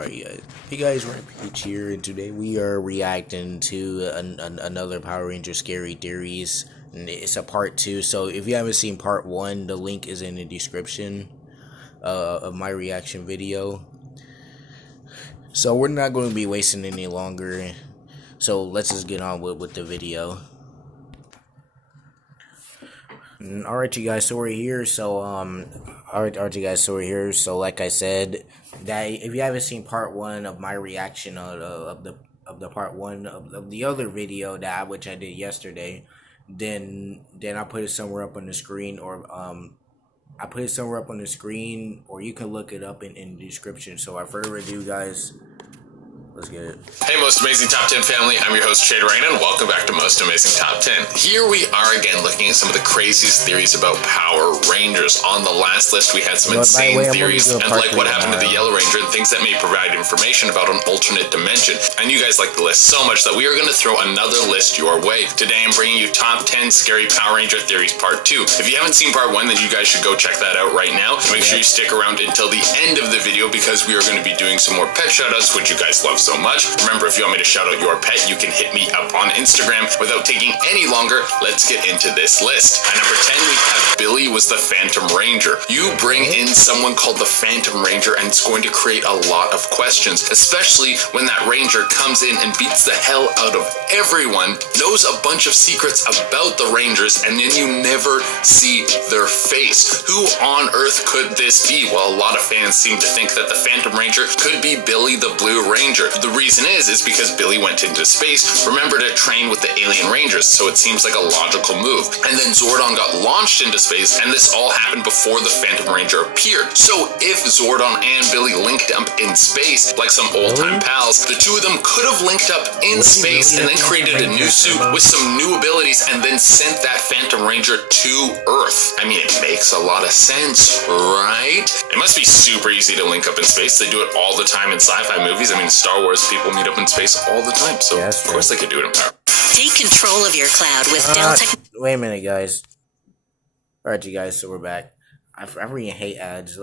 Sorry guys. Hey guys, Rampage here, and today we are reacting to another Power Ranger Scary Theories. And it's a part 2, so if you haven't seen part 1, the link is in the description of my reaction video. So we're not going to be wasting any longer, so let's just get on with the video. Alright you guys, so we're here. So like I said, that if you haven't seen part 1 of my reaction of the part 1 of the other video which I did yesterday, then I put it somewhere up on the screen, or I put it somewhere up on the screen, or you can look it up in the description. So without further ado guys, let's get it. Hey Most Amazing Top 10 family, I'm your host Shade Rain, and welcome back to Most Amazing Top 10. Here we are again looking at some of the craziest theories about Power Rangers. On the last list we had some insane theories, and like what happened to the Yellow Ranger, and things that may provide information about an alternate dimension. And you guys like the list so much that we are going to throw another list your way. Today I'm bringing you Top 10 Scary Power Ranger Theories Part 2. If you haven't seen Part 1, then you guys should go check that out right now. Make sure you stick around until the end of the video, because we are going to be doing some more pet shoutouts, which you guys love so much. Remember, if you want me to shout out your pet, you can hit me up on Instagram. Without taking any longer, let's get into this list. At number 10, we have Billy was the Phantom Ranger. You bring in someone called the Phantom Ranger, and it's going to create a lot of questions, especially when that Ranger comes in and beats the hell out of everyone, knows a bunch of secrets about the Rangers, and then you never see their face. Who on earth could this be? Well, a lot of fans seem to think that the Phantom Ranger could be Billy the Blue Ranger. The reason is because Billy went into space, remember, to train with the alien Rangers, so it seems like a logical move. And then Zordon got launched into space, and this all happened before the Phantom Ranger appeared. So if Zordon and Billy linked up in space like some old-time pals, the two of them could have linked up in space and then created a new suit with some new abilities, and then sent that Phantom Ranger to Earth. I mean, it makes a lot of sense, right? It must be super easy to link up in space. They do it all the time in sci-fi movies. I mean, Star Wars people meet up in space all the time, so of course they could do it in Power. Take control of your cloud with Dell Tech. Wait a minute, guys. Alright, you guys, so we're back. I really hate ads.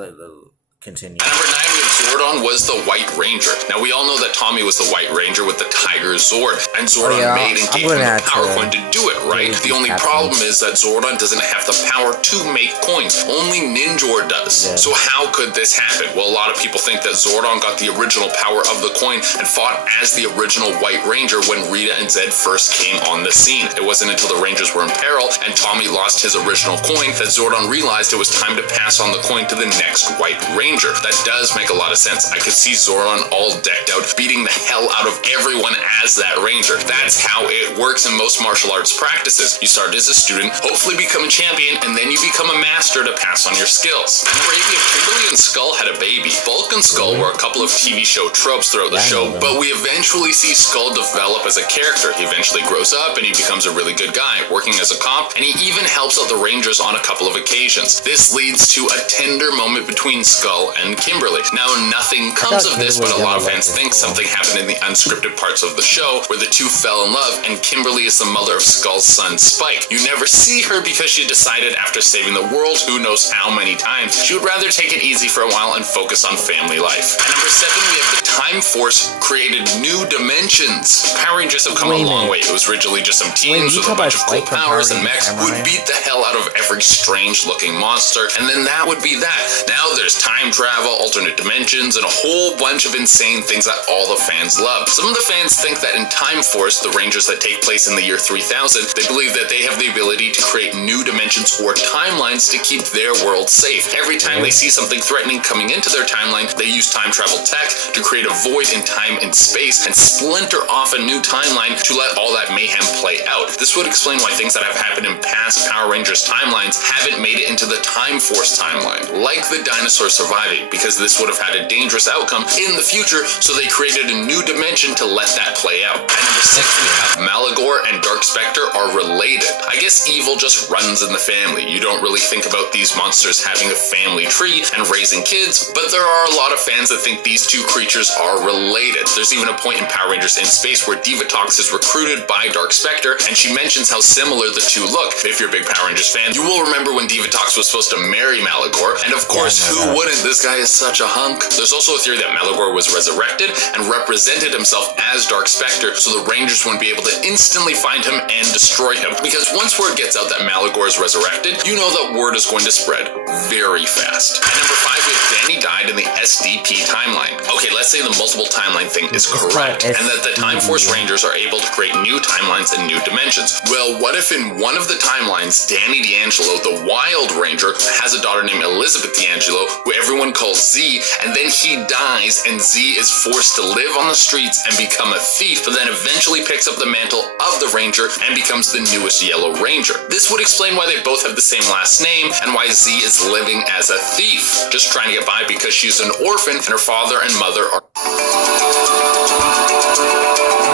Continue. At number 9, we have Zordon was the White Ranger. Now, we all know that Tommy was the White Ranger with the Tiger Zord, and Zordon made and gave him the power coin to do it, right? The only problem is that Zordon doesn't have the power to make coins. Only Ninjor does. So how could this happen? Well, a lot of people think that Zordon got the original power of the coin and fought as the original White Ranger when Rita and Zed first came on the scene. It wasn't until the Rangers were in peril and Tommy lost his original coin that Zordon realized it was time to pass on the coin to the next White Ranger. That does make a lot of sense. I could see Zordon all decked out, beating the hell out of everyone as that Ranger. That's how it works in most martial arts practices. You start as a student, hopefully become a champion, and then you become a master to pass on your skills. In number 8, we have Kimberly and Skull had a baby. Bulk and Skull were a couple of TV show tropes throughout the show, but we eventually see Skull develop as a character. He eventually grows up and he becomes a really good guy, working as a cop, and he even helps out the Rangers on a couple of occasions. This leads to a tender moment between Skull and Kimberly. Now, nothing comes of this, but a lot of fans think something happened in the unscripted parts of the show where the two fell in love, and Kimberly is the mother of Skull's son, Spike. You never see her because she decided after saving the world who knows how many times, she would rather take it easy for a while and focus on family life. At number 7, we have the Time Force created new dimensions. Power Rangers have come a long way. It was originally just some teams with a bunch of cool powers and mechs who would beat the hell out of every strange-looking monster, and then that would be that. Now there's time travel, alternate dimensions, and a whole bunch of insane things that all the fans love. Some of the fans think that in Time Force, the Rangers that take place in the year 3000, they believe that they have the ability to create new dimensions or timelines to keep their world safe. Every time they see something threatening coming into their timeline, they use time travel tech to create a void in time and space and splinter off a new timeline to let all that mayhem play out. This would explain why things that have happened in past Power Rangers timelines haven't made it into the Time Force timeline, like the dinosaur surviving, because this would have had a dangerous outcome in the future, so they created a new dimension to let that play out. At number 6, we have Malagor and Dark Spectre are related. I guess evil just runs in the family. You don't really think about these monsters having a family tree and raising kids, but there are a lot of fans that think these two creatures are related. There's even a point in Power Rangers in Space where Divatox is recruited by Dark Spectre, and she mentions how similar the two look. If you're a big Power Rangers fan, you will remember when Divatox was supposed to marry Malagor, and of course, who wouldn't? this guy is such a hunk. There's also a theory that Malagor was resurrected and represented himself as Dark Spectre, so the Rangers wouldn't be able to instantly find him and destroy him. Because once word gets out that Malagor is resurrected, you know that word is going to spread very fast. At number 5, we have Danny died in the SDP timeline. Okay, let's say the multiple timeline thing is correct, and that the Time Force Rangers are able to create new timelines and new dimensions. Well, what if in one of the timelines, Danny D'Angelo, the Wild Ranger, has a daughter named Elizabeth D'Angelo, who everyone calls Z, and then he dies, and Z is forced to live on the streets and become a thief, but then eventually picks up the mantle of the Ranger and becomes the newest Yellow Ranger. This would explain why they both have the same last name, and why Z is living as a thief, just trying to get by because she's an orphan and her father and mother are...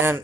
And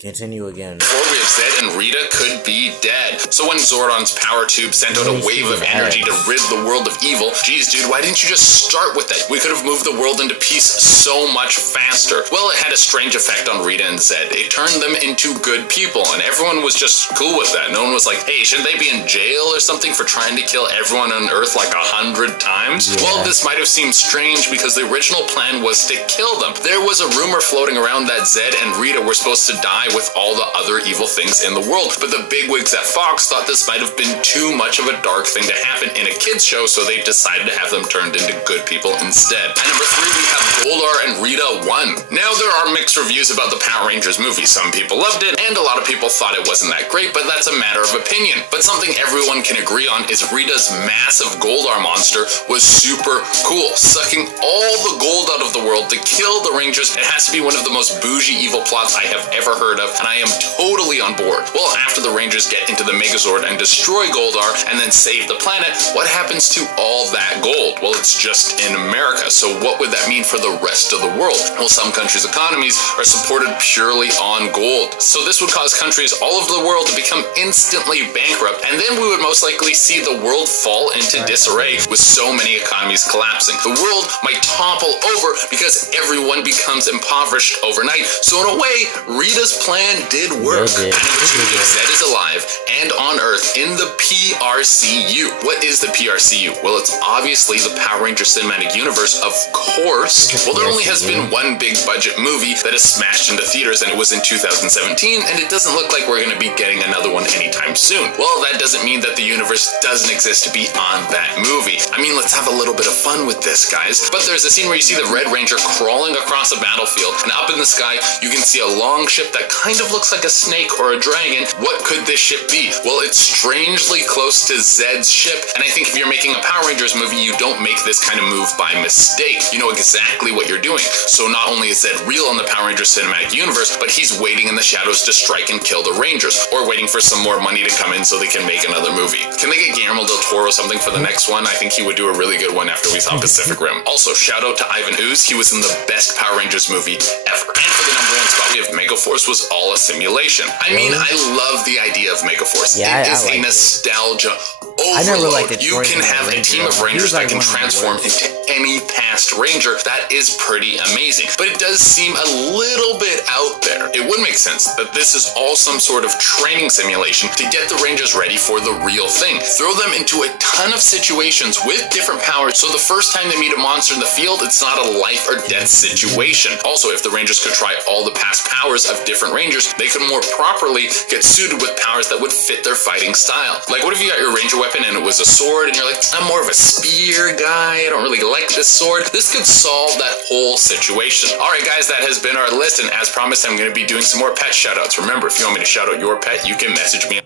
continue again. Before we have Zed and Rita could be dead. So when Zordon's power tube sent out a wave of energy to rid the world of evil, geez dude, why didn't you just start with that? We could have moved the world into peace so much faster. Well, it had a strange effect on Rita and Zed. It turned them into good people, and everyone was just cool with that. No one was like, hey, shouldn't they be in jail or something for trying to kill everyone on Earth like 100 times? Yeah. Well, this might have seemed strange because the original plan was to kill them. There was a rumor floating around that Zed and Rita were supposed to die with all the other evil things in the world, but the bigwigs at Fox thought this might have been too much of a dark thing to happen in a kids show, so they decided to have them turned into good people instead. At number 3, we have Goldar and Rita 1. Now, there are mixed reviews about the Power Rangers movie. Some people loved it, and a lot of people thought it wasn't that great, but that's a matter of opinion. But something everyone can agree on is Rita's massive Goldar monster was super cool, sucking all the gold out of the world to kill the Rangers. It has to be one of the most bougie evil plots I have ever heard of, and I am totally on board. Well, after the Rangers get into the Megazord and destroy Goldar and then save the planet, what happens to all that gold? Well, it's just in America, so what would that mean for the rest of the world? Well, some countries' economies are supported purely on gold, so this would cause countries all over the world to become instantly bankrupt, and then we would most likely see the world fall into disarray with so many economies collapsing. The world might topple over because everyone becomes impoverished overnight, so in a way, Rita's plan did work. And number 2, Zed is alive and on Earth in the PRCU. What is the PRCU? Well, it's obviously the Power Ranger Cinematic Universe, of course. Well, there only has been one big budget movie that has smashed into theaters, and it was in 2017, and it doesn't look like we're going to be getting another one anytime soon. Well, that doesn't mean that the universe doesn't exist beyond that movie. I mean, let's have a little bit of fun with this, guys. But there's a scene where you see the Red Ranger crawling across a battlefield, and up in the sky, you can see a long ship that kind of looks like a snake or a dragon. What could this ship be? Well, it's strangely close to Zed's ship, and I think if you're making a Power Rangers movie, you don't make this kind of move by mistake. You know exactly what you're doing. So not only is Zed real in the Power Rangers Cinematic Universe, but he's waiting in the shadows to strike and kill the Rangers, or waiting for some more money to come in so they can make another movie. Can they get Guillermo del Toro something for the next one? I think he would do a really good one after we saw Pacific Rim. Also, shout out to Ivan Ooze. He was in the best Power Rangers movie ever. And for the number 1 spot, we have Megaforce was all a simulation. I mean, I love the idea of Megaforce. Yeah, it is like a nostalgia overload. I never liked it. You can have a team of Rangers that can transform into any past Ranger. That is pretty amazing. But it does seem a little bit out there. It would make sense that this is all some sort of training simulation to get the Rangers ready for the real thing. Throw them into a ton of situations with different powers, so the first time they meet a monster in the field, it's not a life or death situation. Also, if the Rangers could try all the past powers of different Rangers, they could more properly get suited with powers that would fit their fighting style. Like, what if you got your Ranger weapon and it was a sword, and you're like, I'm more of a spear guy, I don't really like this sword. This could solve that whole situation. Alright guys, that has been our list, and as promised, I'm going to be doing some more pet shoutouts. Remember, if you want me to shout out your pet, you can message me.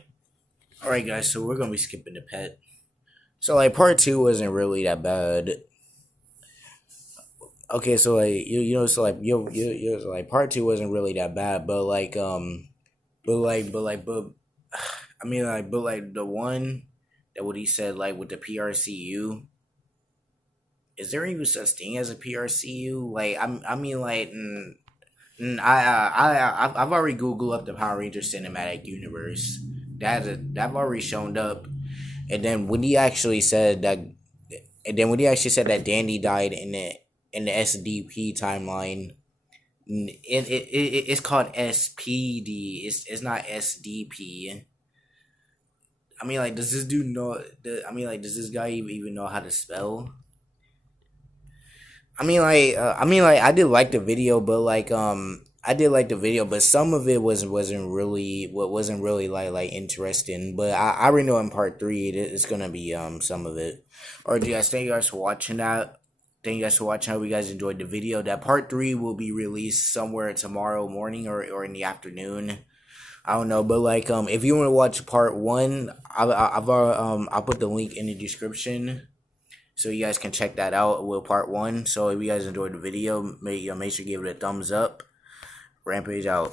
Alright guys, so we're going to be skipping the pet. So like part 2 wasn't really that bad. Okay, so like you know, so like you like part 2 wasn't really that bad, but I mean like the one that what he said like with the PRCU. Is there even such thing as a PRCU? Like I've already Googled up the Power Rangers Cinematic Universe. That already shown up, and then when he actually said that Danny died in the SDP timeline, it's called SPD. It's not SDP. I mean, like, does this dude know? Does this guy even know how to spell? I did like the video, but I did like the video, but some of it wasn't really like interesting. But I already know in part three it's gonna be some of it. Or do you guys thank you guys for watching that? Thank you guys for watching. I hope you guys enjoyed the video. That part three will be released somewhere tomorrow morning or in the afternoon. I don't know, but if you want to watch part one, I'll put the link in the description, so you guys can check that out with part one. So if you guys enjoyed the video, make sure you give it a thumbs up. Rampage out.